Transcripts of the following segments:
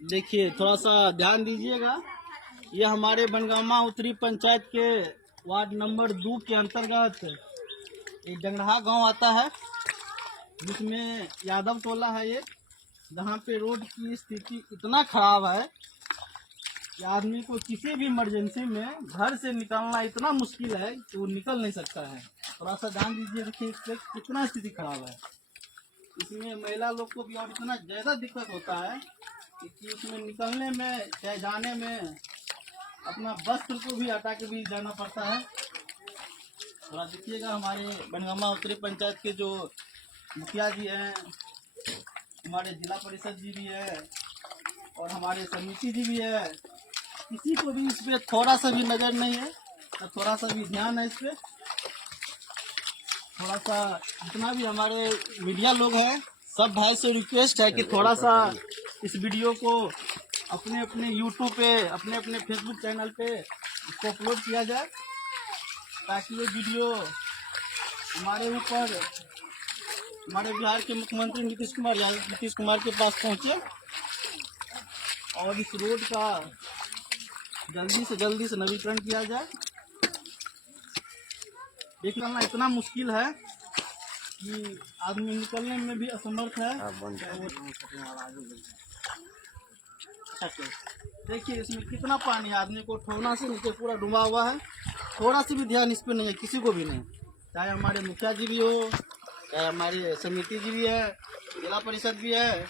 देखिए थोड़ा सा ध्यान दीजिएगा। ये हमारे बनगामा उत्तरी पंचायत के वार्ड नंबर 2 के अंतर्गत एक डंगरहा गांव आता है, जिसमें यादव टोला है ये, जहाँ पे रोड की स्थिति इतना खराब है कि आदमी को किसी भी इमरजेंसी में घर से निकलना इतना मुश्किल है कि वो निकल नहीं सकता है। थोड़ा सा ध्यान दीजिए, देखिए इससे कितना स्थिति खराब है। इसमें महिला लोग को भी और इतना ज़्यादा दिक्कत होता है कि इसमें निकलने में चाहे जाने में अपना वस्त्र को भी हटा के भी जाना पड़ता है। थोड़ा देखिएगा, हमारे बनगामा उत्तरी पंचायत के जो मुखिया जी हैं, हमारे जिला परिषद जी भी है और हमारे समिति जी भी है, किसी को भी इस पर थोड़ा सा भी नज़र नहीं है, तो थोड़ा सा भी ध्यान है इस पर। थोड़ा सा जितना भी हमारे मीडिया लोग हैं, सब भाई से रिक्वेस्ट है कि थोड़ा सा इस वीडियो को अपने अपने यूट्यूब पे, अपने अपने फेसबुक चैनल पे इसको अपलोड किया जाए, ताकि ये वीडियो हमारे ऊपर, हमारे बिहार के मुख्यमंत्री नीतीश कुमार के पास पहुँचे और इस रोड का जल्दी से नवीकरण किया जाए। निकलना इतना मुश्किल है कि आदमी निकलने में भी असमर्थ है। देखिए इसमें कितना पानी है, आदमी को ठोना से नीचे पूरा डूबा हुआ है। थोड़ा सा भी ध्यान इस पर नहीं है, किसी को भी नहीं, चाहे हमारे मुखिया जी भी हो, चाहे हमारे समिति जी भी है, जिला परिषद भी है,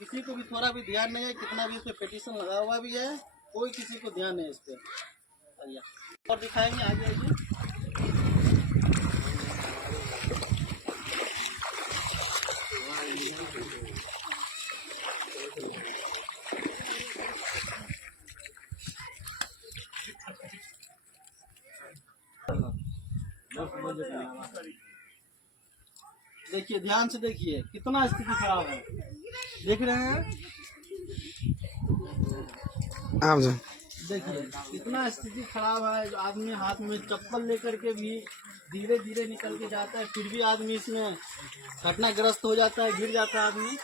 किसी को भी थोड़ा भी ध्यान नहीं है। कितना भी इस पर पिटीशन लगा हुआ भी है, कोई किसी को ध्यान नहीं है इस पर। और दिखाएंगे, आगे आइए। देखिए ध्यान से देखिए कितना स्थिति खराब है, देख रहे हैं आप। देखिए कितना स्थिति खराब है। जो आदमी हाथ में चप्पल लेकर के भी धीरे धीरे निकल के जाता है, फिर भी आदमी इसमें घटनाग्रस्त हो जाता है, गिर जाता है आदमी।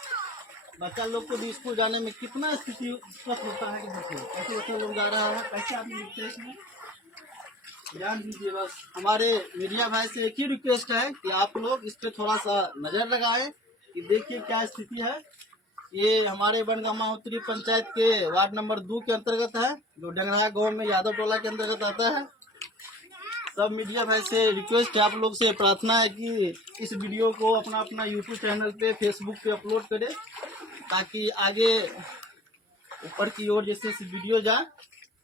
बच्चा लोग को भी स्कूल जाने में कितना स्थिति दिक्कत होता है कि देखिए कैसे बच्चा लोग जा रहा है, कैसे आदमी लिखते हैं इसमें। ध्यान दीजिए। बस हमारे मीडिया भाई से एक ही रिक्वेस्ट है कि आप लोग इस पे थोड़ा सा नज़र लगाएं कि देखिए क्या स्थिति है। ये हमारे बनगामा उत्तरी पंचायत के वार्ड नंबर 2 के अंतर्गत है, जो डंगरहा गांव में यादव टोला के अंतर्गत आता है। सब मीडिया भाई से रिक्वेस्ट है, आप लोग से प्रार्थना है कि इस वीडियो को अपना अपना यूट्यूब चैनल पे, फेसबुक पे अपलोड करें, ताकि आगे ऊपर की ओर जैसे वीडियो जाए।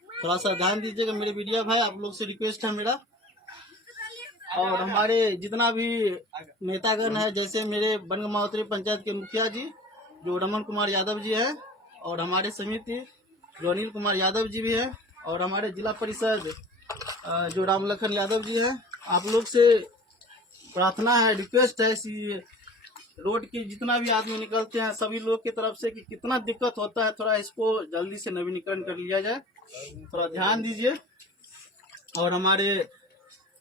थोड़ा सा ध्यान दीजिएगा मेरे मीडिया भाई, आप लोग से रिक्वेस्ट है मेरा। और हमारे जितना भी नेतागण है, जैसे मेरे बनगामा उत्तरी पंचायत के मुखिया जी जो रमन कुमार यादव जी है, और हमारे समिति जो अनिल कुमार यादव जी भी है, और हमारे जिला परिषद जो रामलखन यादव जी है, आप लोग से प्रार्थना है, रिक्वेस्ट है कि रोड की जितना भी आदमी निकलते हैं सभी लोग की तरफ से कि कितना दिक्कत होता है, थोड़ा इसको जल्दी से नवीनीकरण कर लिया जाए। थोड़ा ध्यान दीजिए। और हमारे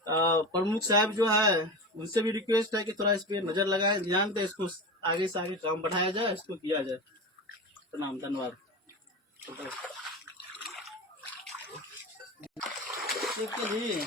प्रमुख साहब जो है उनसे भी रिक्वेस्ट है कि थोड़ा इस पे नज़र लगाएं, ध्यान दें, इसको आगे से आगे काम बढ़ाया जाए, इसको किया जाए। प्रणाम, धन्यवाद। ठीक है जी।